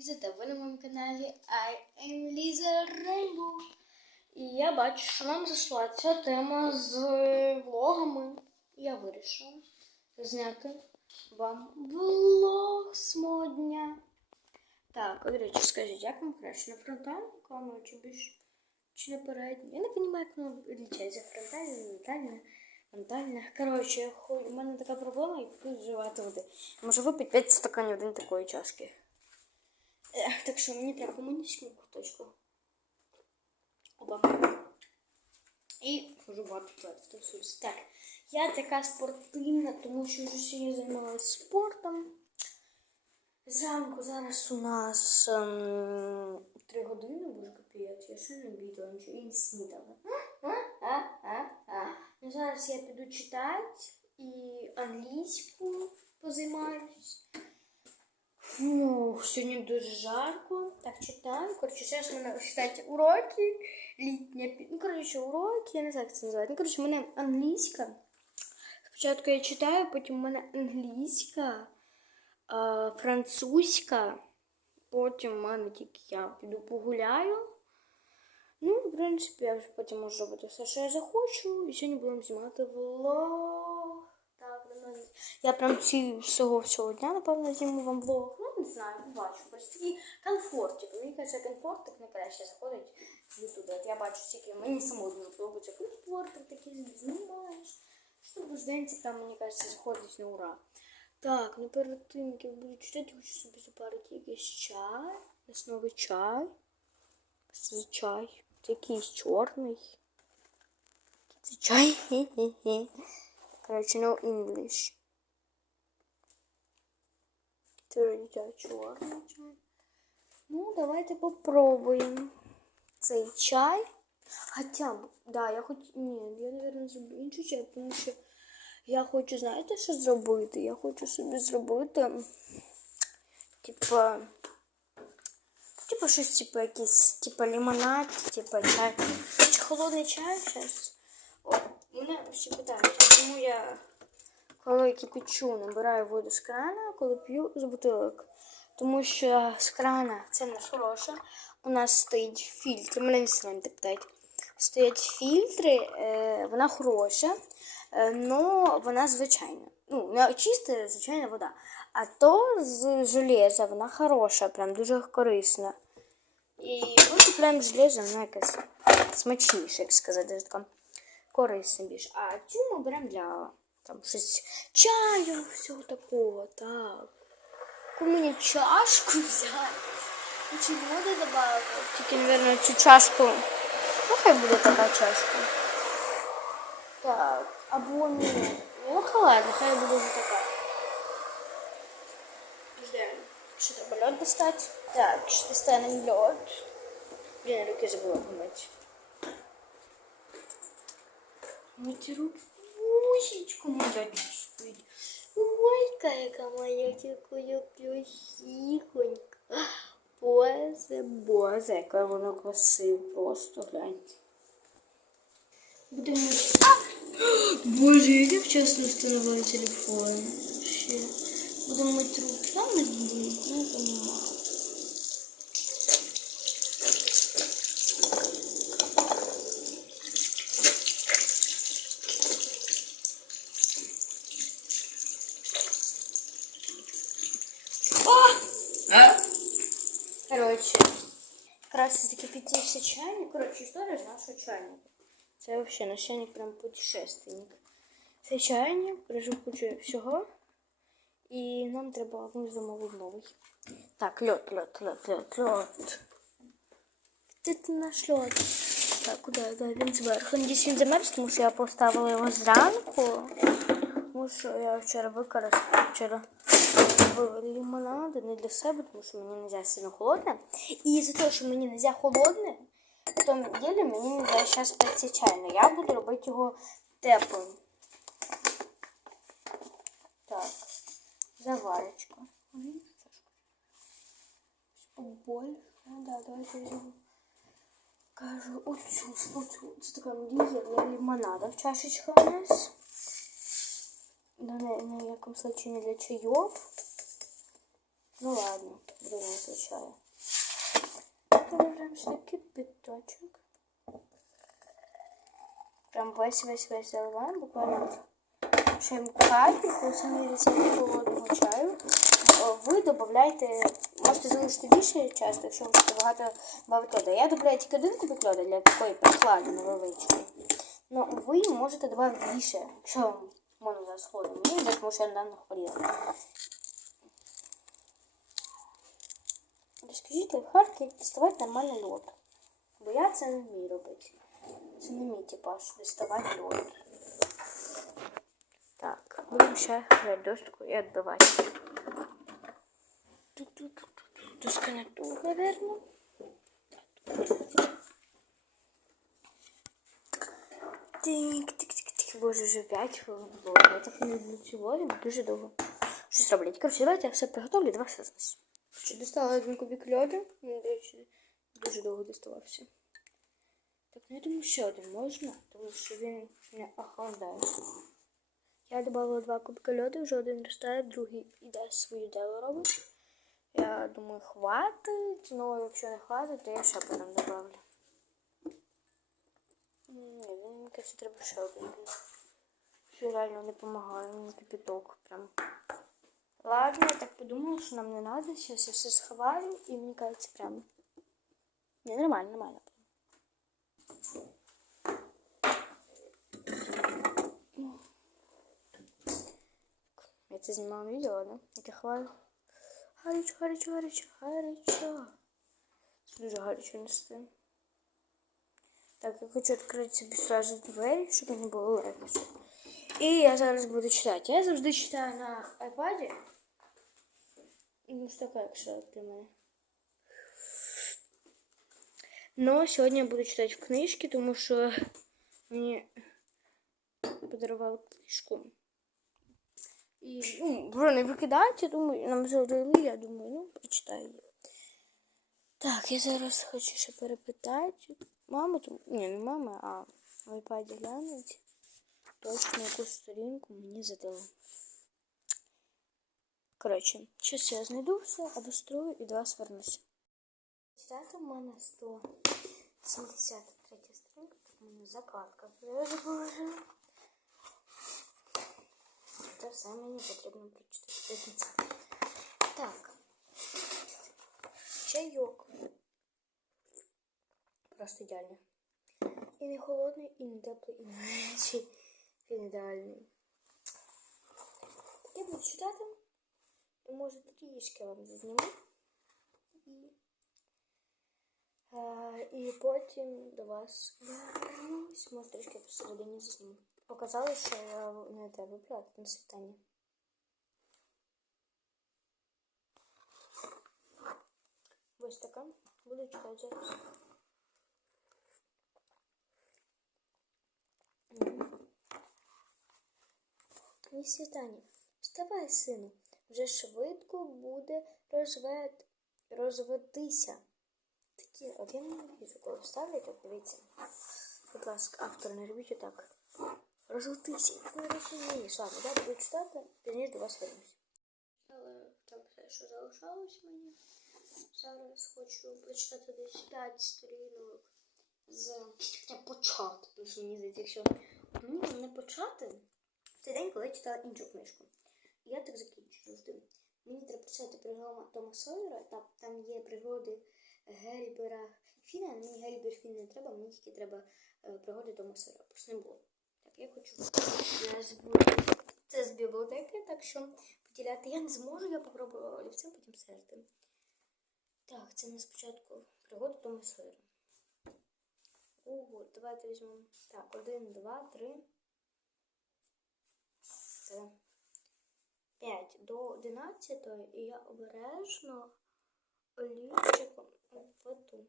Ліза, та ви на моєму каналі I am Lisa Rainbow. І я бачу, що нам зайшла ця тема з влогами. Я вирішила зняти вам влог з мого. Так, до речі, скажіть, як вам краще на фронтальну камеру чи більш чи на передню? Я не розумію, як воно відрізняється фронтальна, ментальна, ментальна. Коротше, у мене така проблема, і буду вживати води. Можу випити 5 стаканів один такої чашки. Так що мені треба комуністську куточку. Оба. І хожу багато тусуюсь. Так, я така спортивна, тому що вже сьогодні займалася спортом. Зранку зараз у нас ем, 3 години, боже капець, я ще не обідала, нічого і не снідала. Ну, зараз я піду читати і англійську позаймаюсь. Фу, сьогодні дуже жарко. Так читаю. Коротше, зараз мене читати уроки. Літня. пі- Ну, коротше, уроки, я не знаю, як це називати. Ну, коротше, у мене англійська. Спочатку я читаю, потім у мене англійська, французька, потім у мене тільки я піду погуляю. Ну, в принципі, я потім можу робити все, що я захочу. І сьогодні будемо знімати влог. Я прям ці всього всього дня, напевно, зніму вам влог. Не знаю, бачу. Просто такий комфортик. Мені кажеться, комфортик найкраще заходить в Ютуб. От я бачу, скільки мені самому подобається комфортик такий знімаєш. Що це прям, мені кажеться, заходить на ура. Так, ну перед тим, як я буду читати, хочу собі запарити якийсь чай. Основний чай. Це чай? Це якийсь чорний. Це чай. Короче, no English. Вроде чорний чай. Ну, давайте попробуємо цей чай. Хоча, да, я хоч... Ні, я, наверное, зроблю інший чай, тому що я хочу, знаєте, що зробити? Я хочу собі зробити, типа, типа щось, типа якийсь, типа лимонад, типа чай. Чи холодний чай зараз? О, мене всі питають, чому я, коли кипячу, набираю воду з крана, коли п'ю з бутилок. Тому що з крана це не хороше. У нас стоїть фільтр. Мене не так питають. Стоять фільтри, е, вона хороша, але вона звичайна. Ну, не чиста, звичайна вода. А то з железа вона хороша, прям дуже корисна. І ми купляємо железо, вона якась смачніша, як сказати, така корисна. А цю ми беремо для там щось чаю, всього такого, так. Яку мені чашку взяти? Чи воду додати? Тільки, мабуть, цю чашку. Ну, хай буде така чашка. Так, або ні. Ну, ладно, хай буде вже така. Ждемо. Що треба льод достати? Так, що достанемо льод. Блін, руки забула помити. Мити руки. Мусечку моя спить. Ой, какая моя такая красивенька. Боже, боже, яке воно красиве, просто гляньте. Будемо... А! Боже, я так вчасно встановила телефон. Вообще. Будемо мити руки. Там не будемо, не понимаю. Чайник. Коротше, історія з нашого чайника. Це взагалі наш чайник прям путешественник. Це чайник, прижив кучу всього. І нам треба ну, замовити новий. Так, льот, льот, льот, льот, льот. Де ти наш льот? Так, куди? Да, він зверху. Надіюсь, він замерз, тому що я поставила його зранку. Тому що я вчора використала вчора лимонади не для себе, тому що мені не можна сильно холодне. І за те, що мені не можна холодне, в тому ділі мені зараз пити чайно. Я буду робити його теплим. Так, заварочка. Побольше. Ну да, давайте візьмемо. Кажу, оцю, оцю. Це така мрія для лимонада в чашечка у нас. Да, на, на якому случае не для чайов. Ну ладно, буду не Добавляем сюда кипяточек. Прям весь весь весь заливаємо буквально. Ще капельку самі рецепт холодного чаю. Ви додаєте, можете залишити більше часто, якщо ви багато бавити льоду. Я додаю тільки один кубик льоду для такої прохлади невеличкої. Ну, ви можете додати більше, якщо вам можна зараз холодно. Мені тому що я недавно хворіла. Розкажіть лайфхак, як діставати нормальний льод. Бо я це не вмію робити. Це не мій типаж діставати льод. Так, будемо ще взяти достку і відбивати. Доска не тут, наверное. Тик, тик, тик, тик. Боже, вже 5 хвилин було. Я так не воду, дуже довго. Щось роблять. Коротше, давайте я все приготовлю, два все зараз. Чи достала один кубик льоду? Він, речі, дуже довго доставався. Так, ну я думаю, ще один можна, тому що він не охлаждає. Я додала два кубика льоду, вже один ростає, другий іде свою дело робить. Я думаю, хватить, ну якщо не хватить, то я ще потім добавлю. Ні, мені кажется, треба ще один. Що реально не допомагає, мені кипяток прям. Ладно, я так подумала, що нам не надо. Сейчас я все сховаю, и мне кажется, прям... Не, нормально, нормально. Я це знімала відео, да? Як я ховаю. Гарячо, гарячо, гарячо, гарячо. Це дуже гарячо нести. Так, я хочу відкрити собі сразу двері, щоб мені було легше. І я зараз буду читати. Я завжди читаю на iPad. Ну, така, якщо для мене. Но сьогодні я буду читати в книжці, тому що мені подарували книжку. І, ну, вже не викидають, я думаю, нам зробили, я думаю, ну, прочитаю її. Так, я зараз хочу ще перепитати. Маму, ні, не мама, а iPad глянуть. Точно яку сторінку мені задали. Коротше, зараз я знайду все, обострую і до вас вернуся. Читати в мене 173 сторінка, тут в мене закладка. Я вже положила. Це все мені потрібно прочитати. Дивіться. Так. Чайок. Просто ідеально. І не холодний, і не теплий, і не гарячий. Він ідеальний. Я буду читати. І може трішки вам зазніму. І, е, і потім до вас вернусь. Може трішки посередині зазніму. Показали, що я не те випила на світанні. Ось така. Буду читати зараз. Ні світання. Вставай, сину, вже швидко буде розвед... розводитися. Такі, вижу, коли ставлять, от дивіться. Будь ласка, автор, не робіть отак. Розводитися. Не розумієш. Ладно, я буду читати, пізніше до вас вернусь. Але так все, що залишалось мені. Зараз хочу прочитати десь 5 сторінок з хоча почати. Тому що мені здається, якщо мені не почати в цей день, коли я читала іншу книжку. І я так закінчу завжди. Мені треба прочитати пригоду Тома Сойера, там, там є пригоди Гельбера Фіна. Мені Гельбер Фін не треба, мені тільки треба е, пригоди Тома Сойера. Просто не було. Так, я хочу це з бібліотеки, так що поділяти я не зможу, я попробую олівцем потім серти. Так, це не спочатку пригода Тома Сойера. Ого, давайте візьмемо. Так, один, два, три. Це 5 до 11 і я обережно олівчиком введу.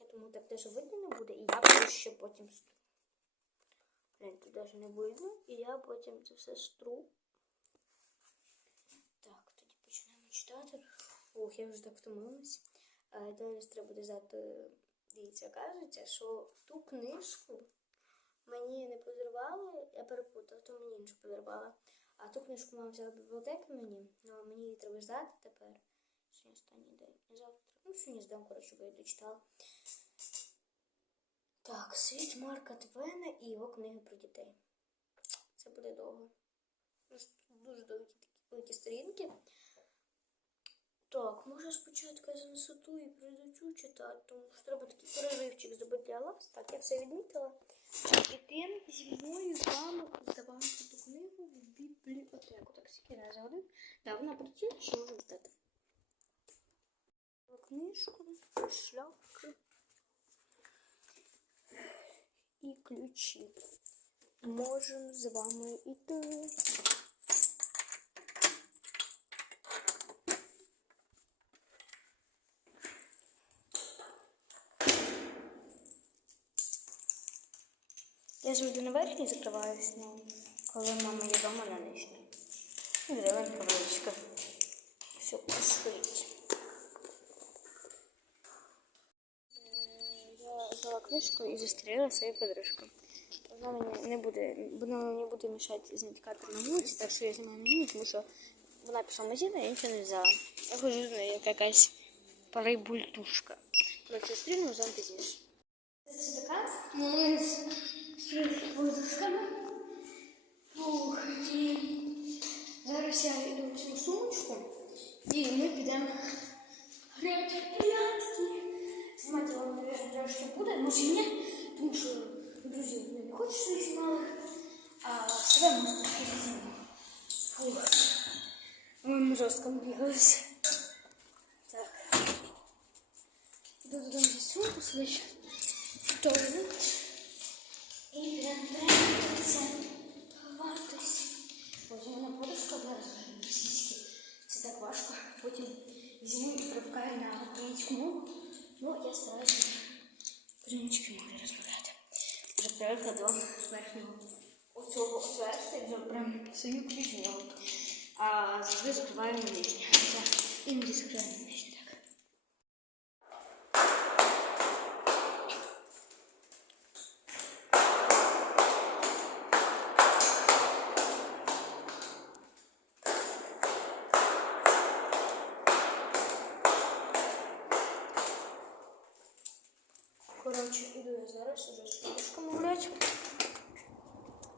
Я думаю, так теж видно не буде, і я буду ще потім стру. Блін, тут навіть не видно, і я потім це все стру. Так, тоді почнемо читати. Ох, я вже так втомилась. Е, Зараз треба буде взяти, дивіться, кажеться, що ту книжку мені не подарували, я перепутала, то мені іншу подарувала. А ту книжку мама взяла в бібліотеки мені, але мені її треба здати тепер. Сьогодні останній день. І завтра. Ну, сьогодні здам, коротше, бо я дочитала. Так, світ Марка Твена і його книги про дітей. Це буде довго. Дуже довгі такі великі сторінки. Так, може спочатку я занесу і прийду читати, тому що треба такий переривчик зробити для вас. Так, я все відмітила. Ідемо зі мною з вами здавати ту книгу в бібліотеку. Так, скільки разів один. Да, вона працює, що можу здати. Книжку, шляпки і ключі. Можемо з вами іти. Я завжди на верхній закриваюсь, ну, коли мама є вдома на нижній. Зеленка величка. Все, пошліть. Е, Я взяла книжку і зустріла свою подружку. Вона мені не буде, вона мені буде мішати зняти на вулиці, так що я знімаю на вулиці, тому що вона пішла в магазин, а я нічого не взяла. Я хожу з нею як якась парибультушка. Короче, зустріну з вами пізніше. Це така? Ми з своїми подружками. Ух, і зараз я йду в цю сумочку, і ми підемо грати в прятки. Знімати вам, мабуть, трошки буде, може і ні, тому що друзі вони не хочуть, щоб їх знімали, а себе можна трохи зазнімати. Фух. Ми жорстко бігалися. Так. Іду додому зі сумку, сидиш в туалет. І прям прятатися, ховатися. Боже, мене подушка зараз російські. Це так важко. Потім візьму і привикаю на українську мову. Ну, я стараюся українською мовою розмовляти. Вже привикла до верхнього оцього отверстя, вже прям свою ключ. А завжди закриваю на нижнє. Іноді закриваю на нижнє, Коротше, іду я зараз уже з подушками грати.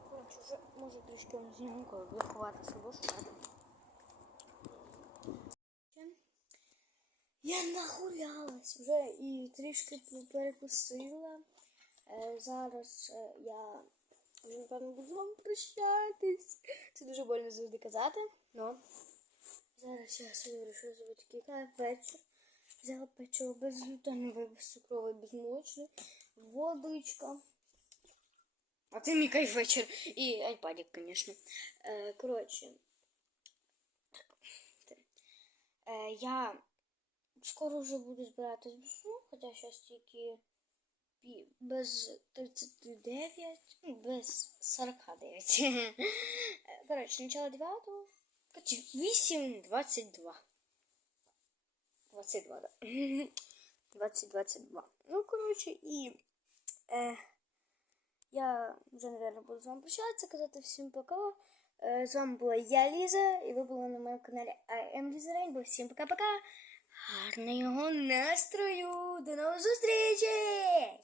Коротше, вже може трішки не зніму, коли буду ховати. Я нагулялась вже і трішки перекусила. Е, зараз е, я вже напевно буду з вами прощатись. Це дуже больно завжди казати. Но зараз я собі вирішила зробити такий вечір. Взяла печиво безглютенове, безцукрове, безмолочне, водичка. А ти мій кайф вечір. І айпадик, звісно. Е, коротше. Е, я скоро вже буду збиратись до сну, хоча зараз тільки без 39, ну, без 49. Е, Коротше, начало 9, коротше, 8, 22. 22, да. 2022. Ну, коротше, і е, я вже, мабуть, буду з вами прощатися, казати всім пока. Е, з вами була я, Ліза, і ви були на моєму каналі IM Ліза Рейнбо. Всім пока-пока. Гарного настрою. До нових зустрічей!